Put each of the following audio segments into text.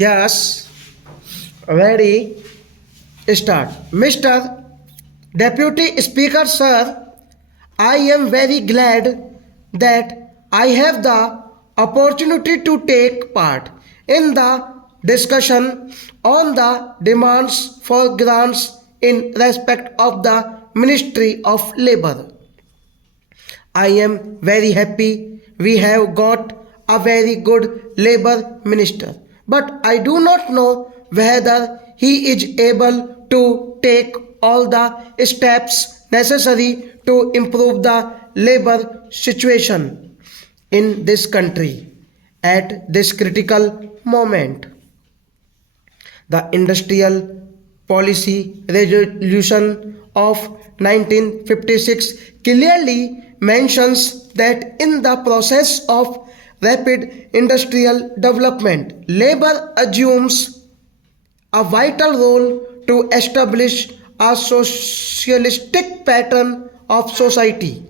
Yes, ready, start. Mr. Deputy Speaker, sir, I am very glad that I have the opportunity to take part in the discussion on the demands for grants in respect of the Ministry of Labour. I am very happy we have got a very good labor minister, but I do not know whether he is able to take all the steps necessary to improve the labor situation in this country at this critical moment. The Industrial Policy Resolution of 1956 clearly mentions that in the process of rapid industrial development, labor assumes a vital role to establish a socialistic pattern of society.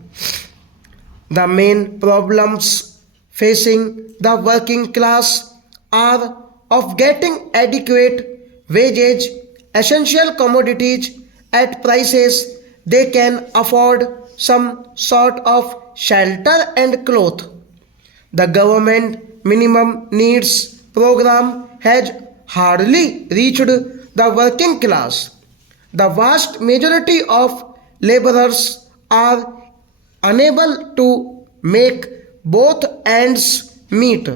The main problems facing the working class are of getting adequate wages, essential commodities at prices they can afford, some sort of shelter and cloth. The government minimum needs program has hardly reached the working class. The vast majority of laborers are unable to make both ends meet.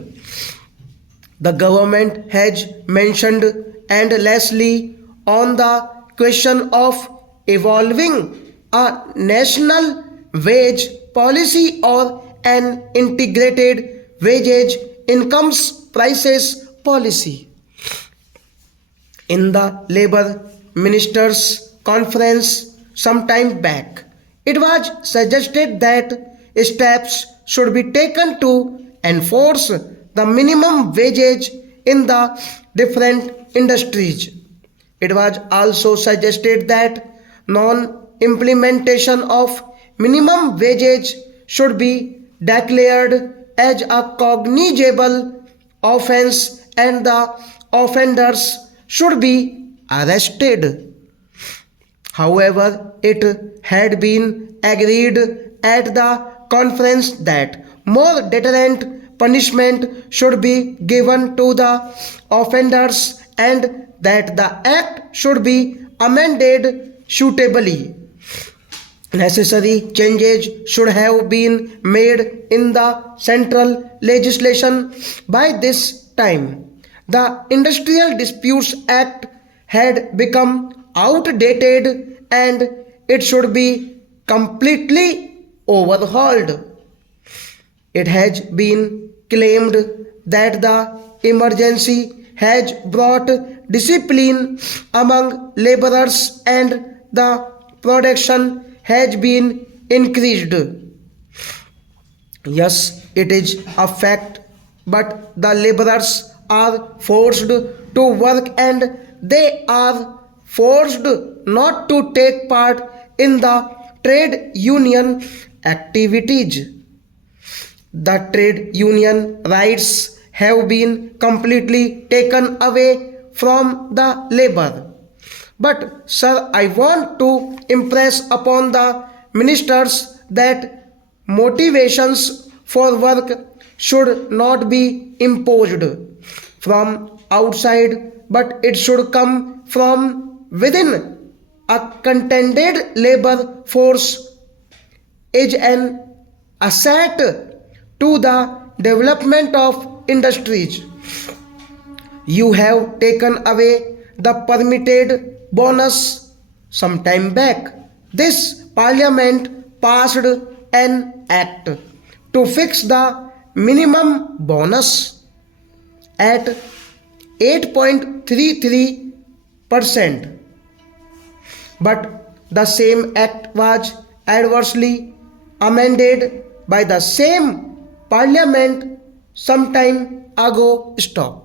The government has mentioned endlessly on the question of evolving a national wage policy or an integrated wages incomes prices policy. In the labor ministers conference some time back, it was suggested that steps should be taken to enforce the minimum wages in the different industries. It was also suggested that non implementation of minimum wages should be declared as a cognizable offense and the offenders should be arrested. However, it had been agreed at the conference that more deterrent punishment should be given to the offenders and that the act should be amended suitably. Necessary changes should have been made in the central legislation by this time. The Industrial Disputes Act had become outdated and it should be completely overhauled. It has been claimed that the emergency has brought discipline among laborers and the production has been increased. Yes, it is a fact, but the laborers are forced to work and they are forced not to take part in the trade union activities. The trade union rights have been completely taken away from the labor. But, sir, I want to impress upon the ministers that motivations for work should not be imposed from outside, but it should come from within. A contented labor force is an asset to the development of industries. You have taken away the permitted bonus some time back. This parliament passed an act to fix the minimum bonus at 8.33%. But the same act was adversely amended by the same parliament some time ago. Stop.